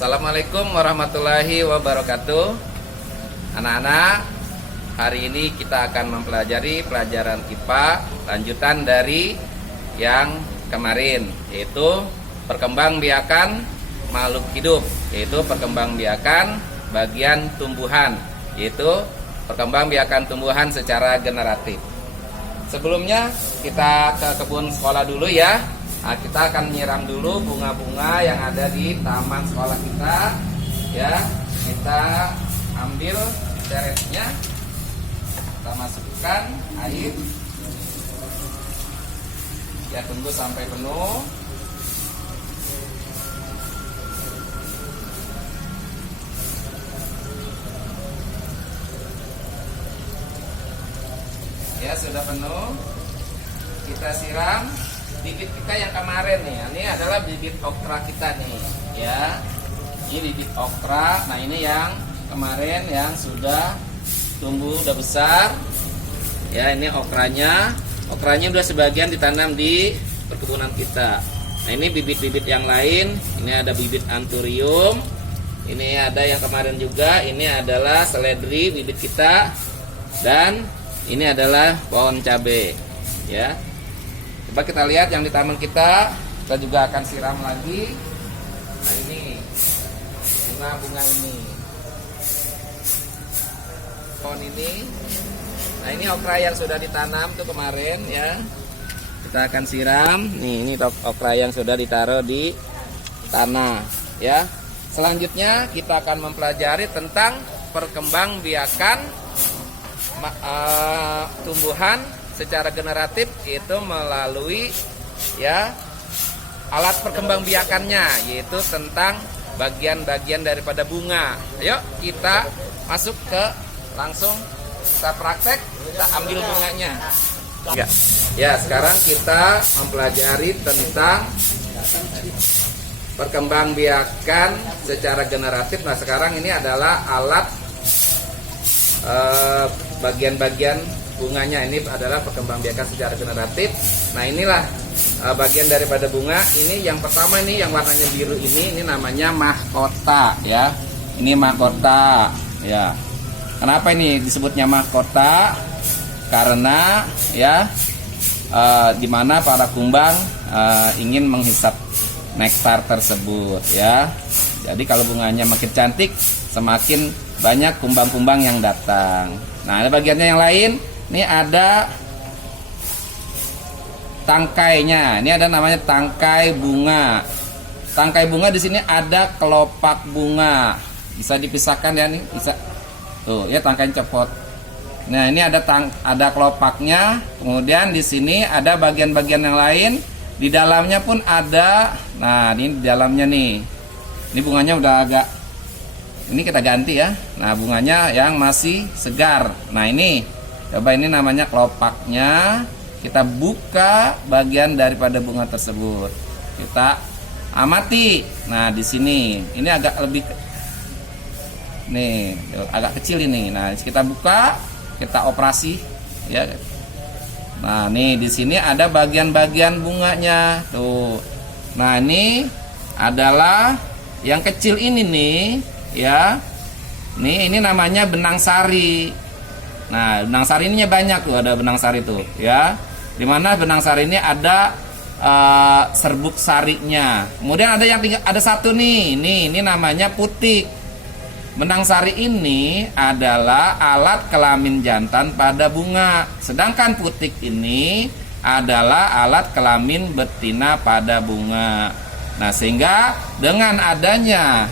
Assalamualaikum warahmatullahi wabarakatuh. Anak-anak, hari ini kita akan mempelajari pelajaran IPA lanjutan dari yang kemarin, yaitu perkembangbiakan makhluk hidup, yaitu perkembangbiakan bagian tumbuhan, yaitu perkembangbiakan tumbuhan secara generatif. Sebelumnya kita ke kebun sekolah dulu ya. Nah, kita akan menyiram dulu bunga-bunga yang ada di taman sekolah kita ya. Kita ambil teresnya, kita masukkan air ya, tunggu sampai penuh. Ya, sudah penuh. Kita siram bibit kita yang kemarin nih. Ini adalah bibit okra kita nih ya. Ini bibit okra. Nah, ini yang kemarin yang sudah tumbuh, udah besar ya. Ini okranya. Okranya udah sebagian ditanam di perkebunan kita. Nah, ini bibit-bibit yang lain. Ini ada bibit anthurium. Ini ada yang kemarin juga. Ini adalah seledri bibit kita. Dan ini adalah pohon cabai ya. Coba kita lihat yang di taman kita juga akan siram lagi. Nah, ini bunga-bunga ini, pohon ini. Nah, ini okra yang sudah ditanam tuh kemarin ya. Kita akan siram. Ini okra yang sudah ditaruh di tanah ya. Selanjutnya kita akan mempelajari tentang perkembangbiakan tumbuhan secara generatif, itu melalui ya alat perkembangbiakannya, yaitu tentang bagian-bagian daripada bunga. Ayo kita masuk ke langsung kita praktek, kita ambil bunganya. Ya, sekarang kita mempelajari tentang perkembangbiakan secara generatif. Nah, sekarang ini adalah alat bagian-bagian bunganya. Ini adalah perkembangbiakan secara generatif. Nah, inilah bagian daripada bunga. Ini yang pertama, ini yang warnanya biru ini namanya mahkota ya. Ini mahkota ya. Kenapa ini disebutnya mahkota? Karena ya dimana para kumbang ingin menghisap nektar tersebut ya. Jadi kalau bunganya makin cantik, semakin banyak kumbang-kumbang yang datang. Nah, ada bagiannya yang lain. Ini ada tangkainya. Ini ada namanya tangkai bunga. Tangkai bunga di sini ada kelopak bunga. Bisa dipisahkan ya nih, bisa. Tuh, ya tangkainya copot. Nah, ini ada kelopaknya. Kemudian di sini ada bagian-bagian yang lain. Di dalamnya pun ada. Nah, ini di dalamnya nih. Ini bunganya udah agak, ini kita ganti ya. Nah, bunganya yang masih segar. Nah, ini coba, ini namanya kelopaknya. Kita buka bagian daripada bunga tersebut. Kita amati. Nah, di sini ini agak lebih nih, agak kecil ini. Nah, kita buka, kita operasi ya. Nah, nih di sini ada bagian-bagian bunganya. Tuh. Nah, ini adalah yang kecil ini nih ya. Ini namanya benang sari. Nah, benang sari ininya banyak tuh, ada benang sari tuh ya. Dimana benang sari ini ada serbuk sarinya. Kemudian ada yang ada satu nih, ini namanya putik. Benang sari ini adalah alat kelamin jantan pada bunga. Sedangkan putik ini adalah alat kelamin betina pada bunga. Nah, sehingga dengan adanya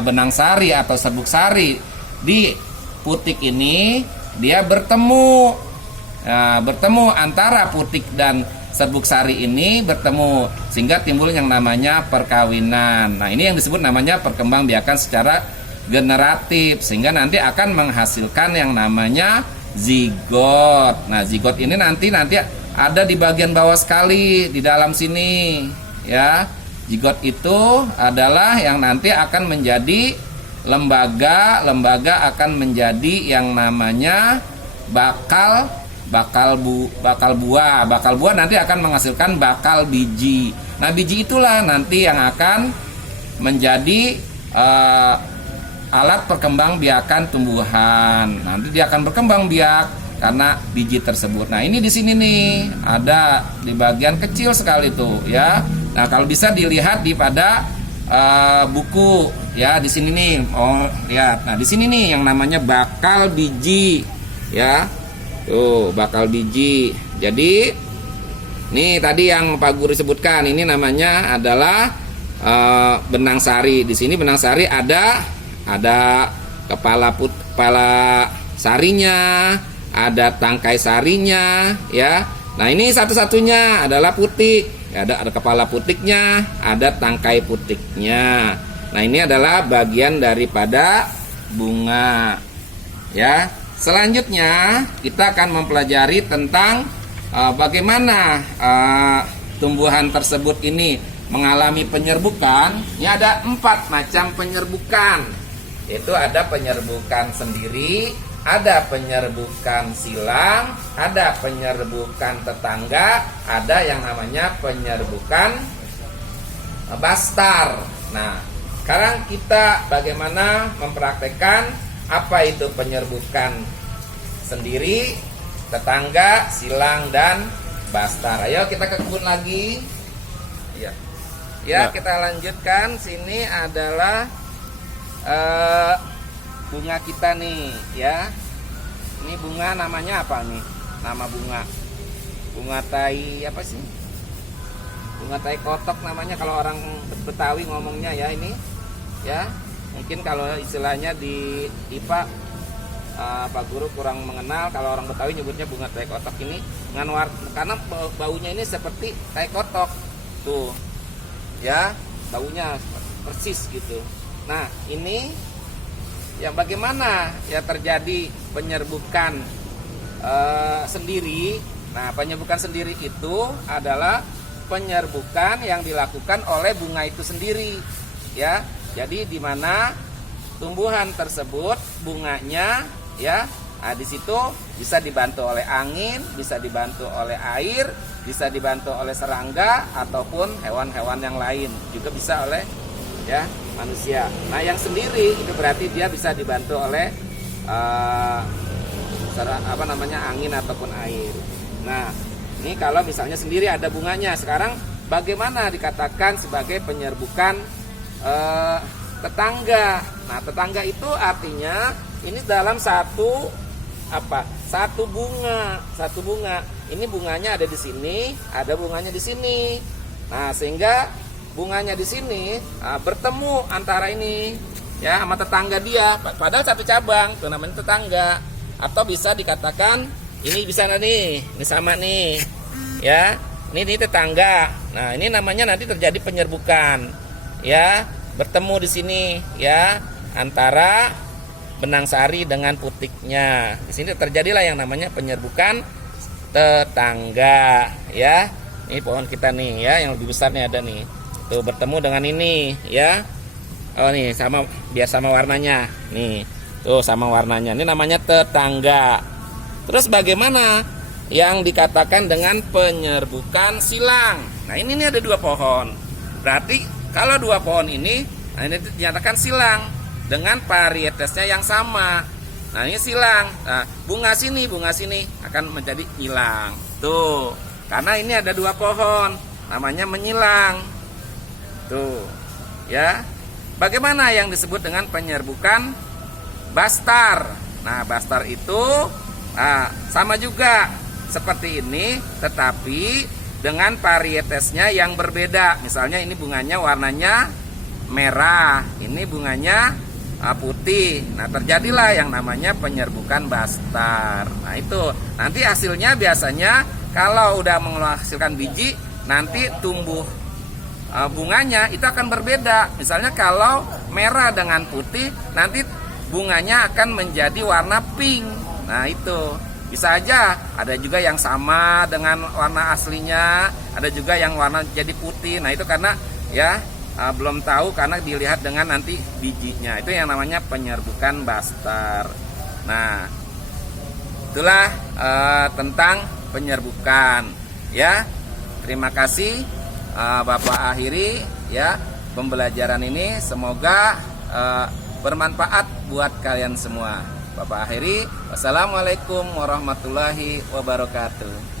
benang sari atau serbuk sari di putik ini, dia bertemu antara putik dan serbuk sari ini bertemu, sehingga timbul yang namanya perkawinan. Nah, ini yang disebut namanya perkembangbiakan secara generatif, sehingga nanti akan menghasilkan yang namanya zigot. Nah, zigot ini nanti ada di bagian bawah sekali di dalam sini ya. Zigot itu adalah yang nanti akan menjadi lembaga akan menjadi yang namanya bakal buah. Bakal buah nanti akan menghasilkan bakal biji. Nah, biji itulah nanti yang akan menjadi alat perkembangbiakan tumbuhan. Nanti dia akan berkembang biak karena biji tersebut. Nah, ini di sini nih ada di bagian kecil sekali tuh ya. Nah, kalau bisa dilihat di pada buku ya, di sini nih. Oh, lihat. Nah, di sini nih yang namanya bakal biji ya. Tuh, bakal biji. Jadi nih tadi yang Pak Guru sebutkan ini namanya adalah benang sari. Di sini benang sari ada kepala sarinya, ada tangkai sarinya ya. Nah, ini satu-satunya adalah putik. Ada kepala putiknya, ada tangkai putiknya. Nah, ini adalah bagian daripada bunga ya. Selanjutnya kita akan mempelajari tentang bagaimana tumbuhan tersebut ini mengalami penyerbukan. Ini ada 4 macam penyerbukan. Yaitu ada penyerbukan sendiri, ada penyerbukan silang, ada penyerbukan tetangga, ada yang namanya penyerbukan bastar. Nah, sekarang kita bagaimana mempraktekkan apa itu penyerbukan sendiri, tetangga, silang, dan bastar. Ayo kita ke kebun lagi. Ya, kita lanjutkan. Sini adalah bunga kita nih ya. Ini bunga namanya apa nih? Nama bunga tai apa sih? Bunga tai kotok namanya kalau orang Betawi ngomongnya ya ini ya. Mungkin kalau istilahnya di IPA Pak Guru kurang mengenal. Kalau orang Betawi nyebutnya bunga tai kotok ini karena baunya ini seperti tai kotok tuh ya, baunya persis gitu. Nah, ini ya bagaimana ya terjadi penyerbukan sendiri. Nah, penyerbukan sendiri itu adalah penyerbukan yang dilakukan oleh bunga itu sendiri ya. Jadi di mana tumbuhan tersebut bunganya ya, nah, di situ bisa dibantu oleh angin, bisa dibantu oleh air, bisa dibantu oleh serangga ataupun hewan-hewan yang lain, juga bisa oleh ya manusia. Nah, yang sendiri itu berarti dia bisa dibantu oleh angin ataupun air. Nah, ini kalau misalnya sendiri ada bunganya. Sekarang bagaimana dikatakan sebagai penyerbukan tetangga? Nah, tetangga itu artinya ini dalam satu bunga. Ini bunganya ada di sini, ada bunganya di sini. Nah, sehingga bunganya di sini bertemu antara ini ya sama tetangga dia, padahal satu cabang, itu namanya tetangga. Atau bisa dikatakan ini bisa nih, ini sama nih ya, ini tetangga. Nah, ini namanya nanti terjadi penyerbukan ya, bertemu di sini ya antara benang sari dengan putiknya. Di sini terjadilah yang namanya penyerbukan tetangga ya. Ini pohon kita nih ya, yang lebih besarnya ada nih. Tuh bertemu dengan ini ya. Oh nih biar sama warnanya. Nih, tuh sama warnanya. Ini namanya tetangga. Terus bagaimana yang dikatakan dengan penyerbukan silang? Nah, ini nih ada 2 pohon. Berarti kalau 2 pohon ini, nah ini dinyatakan silang dengan varietesnya yang sama. Nah, ini silang. Nah, bunga sini akan menjadi nyilang. Tuh, karena ini ada 2 pohon, namanya menyilang. Tuh, ya. Bagaimana yang disebut dengan penyerbukan bastar? Nah, bastar itu sama juga seperti ini, tetapi dengan varietesnya yang berbeda. Misalnya ini bunganya warnanya merah, ini bunganya putih. Nah, terjadilah yang namanya penyerbukan bastar. Nah, itu nanti hasilnya biasanya kalau udah menghasilkan biji, nanti tumbuh bunganya itu akan berbeda. Misalnya kalau merah dengan putih, nanti bunganya akan menjadi warna pink. Nah, itu bisa aja ada juga yang sama dengan warna aslinya, ada juga yang warna jadi putih. Nah, itu karena ya belum tahu, karena dilihat dengan nanti bijinya. Itu yang namanya penyerbukan bastar. Nah, itulah tentang penyerbukan ya. Terima kasih. Bapak akhiri ya pembelajaran ini, semoga bermanfaat buat kalian semua. Bapak akhiri, wassalamualaikum warahmatullahi wabarakatuh.